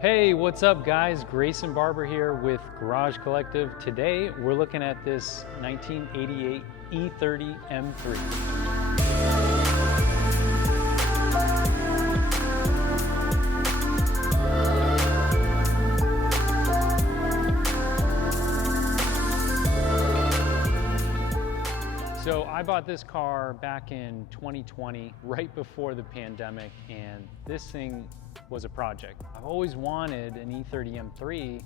Hey, what's up guys? Grayson Barber here with Garage Collective. Today we're looking at this 1988 E30 M3. So I bought this car back in 2020, right before the pandemic, and this thing was a project. I've always wanted an E30 M3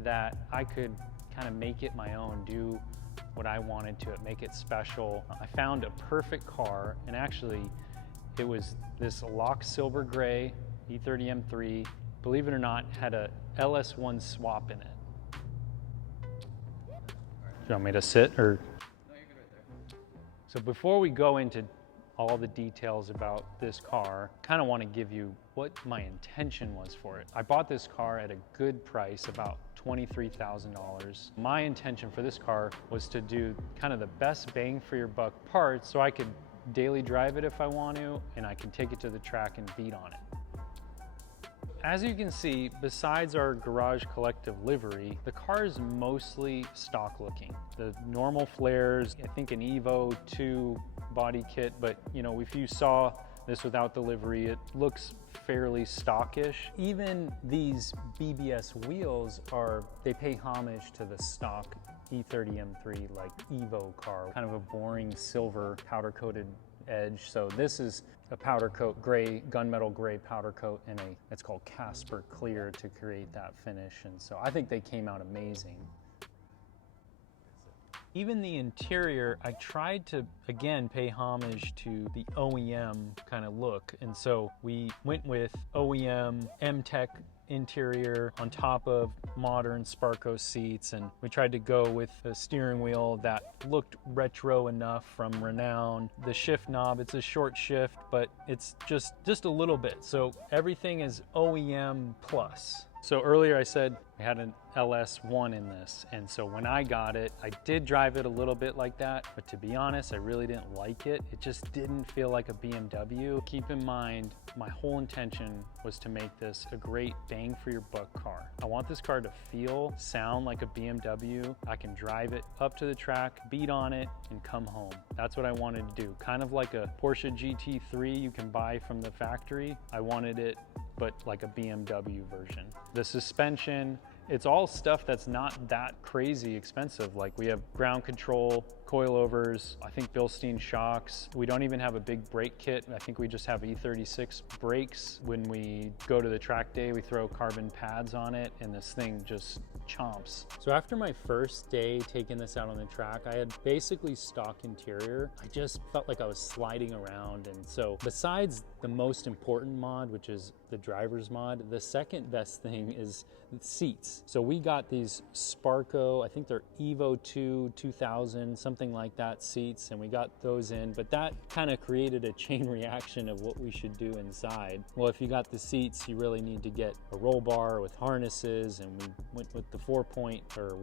that I could kind of make it my own, do what I wanted to it, make it special. I found a perfect car, and actually it was this lock silver gray E30 M3, believe it or not, had a LS1 swap in it. Do you want me to sit or? So before we go into all the details about this car, I kind of want to give you what my intention was for it. I bought this car at a good price, about $23,000. My intention for this car was to do kind of the best bang for your buck parts so I could daily drive it if I want to, and I can take it to the track and beat on it. As you can see, besides our Garage Collective livery, the car is mostly stock looking. The normal flares, I think an Evo 2 body kit, but you know, if you saw this without the livery, it looks fairly stockish. Even these BBS wheels they pay homage to the stock E30 M3 like Evo car, kind of a boring silver powder coated edge. So this is a powder coat gray, gunmetal gray powder coat, and it's called Casper Clear to create that finish. And so I think they came out amazing. Even the interior, I tried to, again, pay homage to the OEM kind of look. And so we went with OEM M-Tech interior on top of modern Sparco seats, and we tried to go with a steering wheel that looked retro enough from Renown. The shift knob, it's a short shift, but it's just a little bit. So everything is OEM Plus. So earlier I said I had an LS1 in this, and so when I got it, I did drive it a little bit like that, but to be honest, I really didn't like it. It just didn't feel like a BMW. Keep in mind, my whole intention was to make this a great bang for your buck car. I want this car to sound like a BMW. I can drive it up to the track, beat on it, and come home. That's what I wanted to do. Kind of like a Porsche GT3 you can buy from the factory. I wanted it, but like a BMW version. The suspension, it's all stuff that's not that crazy expensive. Like we have ground control, coilovers, I think Bilstein shocks. We don't even have a big brake kit. I think we just have E36 brakes. When we go to the track day, we throw carbon pads on it, and this thing just chomps. So after my first day taking this out on the track, I had basically stock interior. I just felt like I was sliding around. And so besides the most important mod, which is the driver's mod, the second best thing is seats. So we got these Sparco, I think they're Evo 2 2000, something like that seats, and we got those in, but that kind of created a chain reaction of what we should do inside. Well, if you got the seats, you really need to get a roll bar with harnesses, and we went with the 4-point or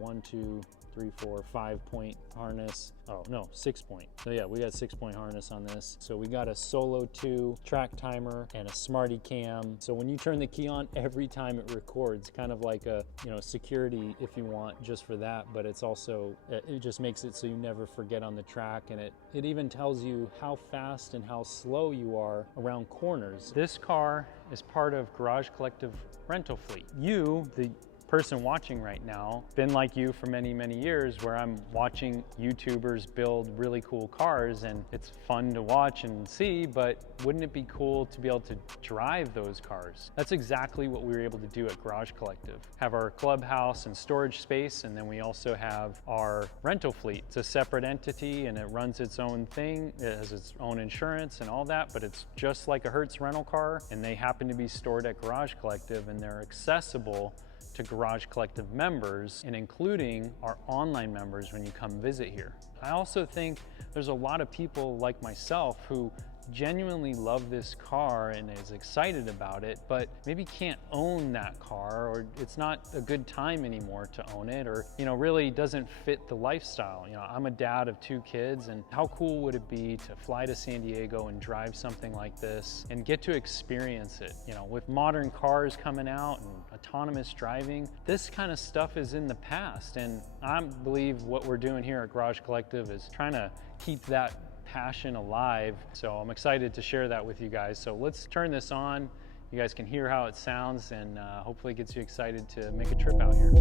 5-point harness. Oh no, 6-point. So yeah, we got 6-point harness on this. So we got a Solo 2 track timer and a Smarty Cam. So when you turn the key on, every time it records, kind of like a, security if you want, just for that, but it's also, it just makes it so you never forget on the track, and it even tells you how fast and how slow you are around corners. This car is part of Garage Collective rental fleet. You, the person watching right now, been like you for many, many years, where I'm watching YouTubers build really cool cars, and it's fun to watch and see, but wouldn't it be cool to be able to drive those cars? That's exactly what we were able to do at Garage Collective. Have our clubhouse and storage space, and then we also have our rental fleet. It's a separate entity, and it runs its own thing. It has its own insurance and all that, but it's just like a Hertz rental car, and they happen to be stored at Garage Collective, and they're accessible to Garage Collective members, and including our online members when you come visit here. I also think there's a lot of people like myself who genuinely love this car and is excited about it, but maybe can't own that car or it's not a good time anymore to own it, or, you know, really doesn't fit the lifestyle. You know, I'm a dad of 2 kids, and how cool would it be to fly to San Diego and drive something like this and get to experience it? You know, with modern cars coming out and autonomous driving, this kind of stuff is in the past, and I believe what we're doing here at Garage Collective is trying to keep that passion alive. So I'm excited to share that with you guys. So let's turn this on. You guys can hear how it sounds, and hopefully it gets you excited to make a trip out here.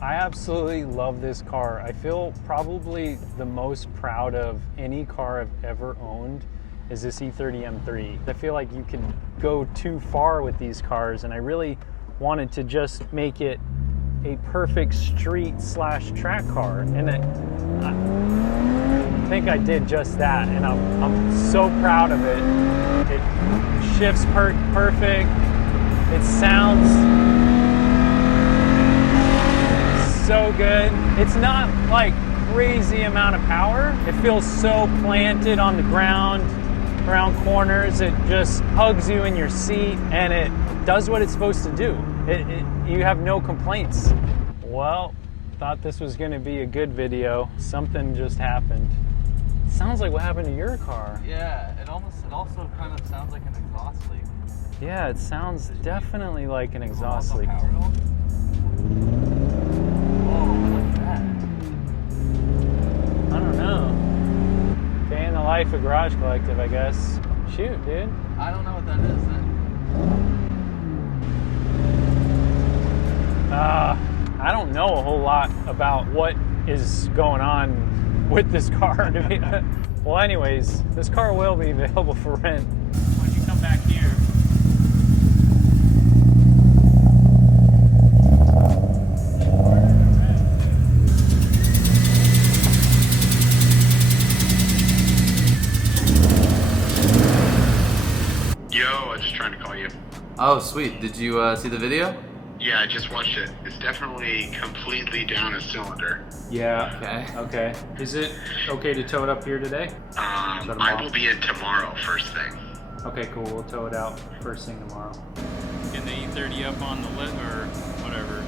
I absolutely love this car. I feel probably the most proud of any car I've ever owned is this E30 M3. I feel like you can go too far with these cars, and I really wanted to just make it a perfect street / track car, and I think I did just that, and I'm so proud of it. It shifts perfect. It sounds so good. It's not like crazy amount of power. It feels so planted on the ground, around corners. It just hugs you in your seat, and it does what it's supposed to do. You have no complaints. Well, thought this was gonna be a good video. Something just happened. It sounds like what happened to your car. Yeah, it also kind of sounds like an exhaust leak. Yeah, it sounds definitely like an exhaust leak. Power at all? Oh, look at that. I don't know. Day in the life of Garage Collective, I guess. Shoot, dude. I don't know what that is then. I don't know a whole lot about what is going on with this car. Well, anyways, this car will be available for rent. Why don't you come back here? Yo, I was just trying to call you. Oh, sweet. Did you see the video? Yeah, I just watched it. It's definitely completely down a cylinder. Yeah. Okay. Is it okay to tow it up here today? I will be in tomorrow, first thing. Okay, cool. We'll tow it out first thing tomorrow. Getting the E30 up on the list or whatever.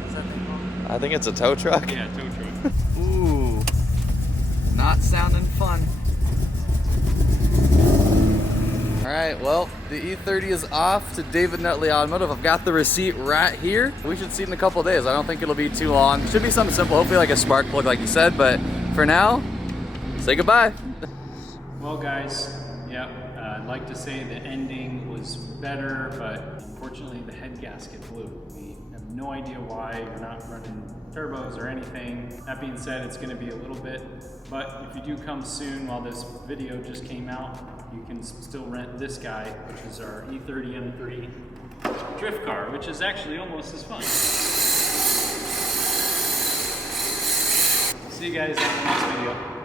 What's that thing called? I think it's a tow truck. Yeah, tow truck. Ooh. Not sounding fun. Alright, well, the E30 is off to David Nutley Automotive. I've got the receipt right here. We should see it in a couple of days. I don't think it'll be too long. Should be something simple, hopefully like a spark plug like you said, but for now, say goodbye. Well guys, yeah, I'd like to say the ending was better, but unfortunately the head gasket blew. We have no idea why. We're not running turbos or anything. That being said, it's gonna be a little bit, but if you do come soon while this video just came out, you can still rent this guy, which is our E30 M3 drift car, which is actually almost as fun. See you guys on the next video.